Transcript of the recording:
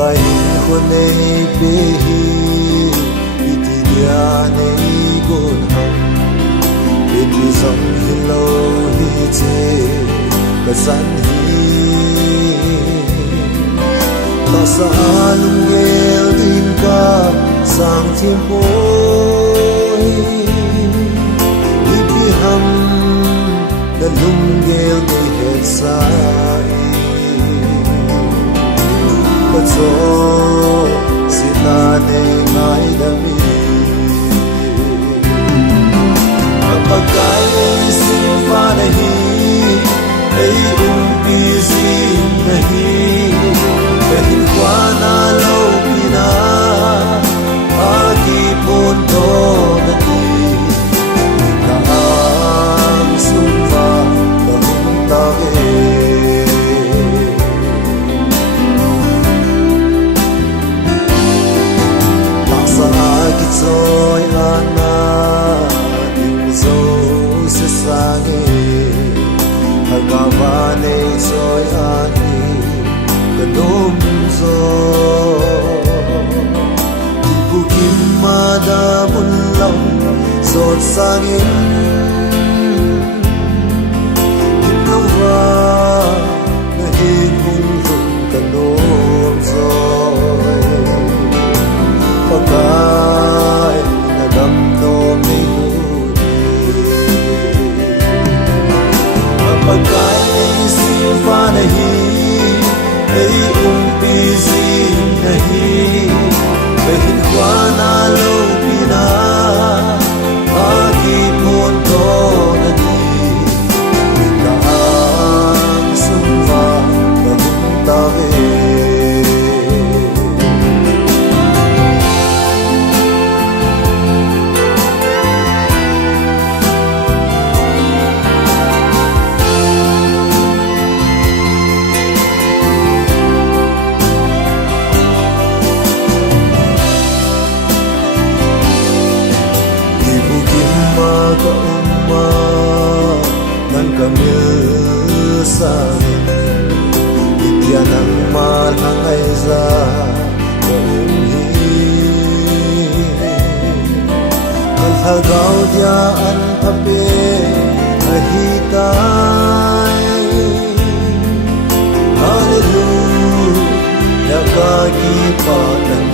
kai khôn nei pe hi itidia nei gon ham pe tu sam hi lo hi che ka san hi ta sa lung gel din ka sang thiên bối ipi ham da lung gel nei het sai but so sita nei mai da mi apagay sim pa nahi ay busy nahi pwedeng kwa na law pina agi punto nati kaang sumba kahong tawe Soy ana ding zo se sange hagavane soy ani kadum zo ibukim mada bunlam sot sange imlawa na hung hung kadum zo pagay nagamdom ni pagay sifa nahi ay busy nahi behin kwa na lo pina agi punto nati kaang sumba kahong tawe ka umma nan kamil sa itian ang malang ay za kaumhi kalhagaw diyaan tabi ahitay hallelujah kagipatan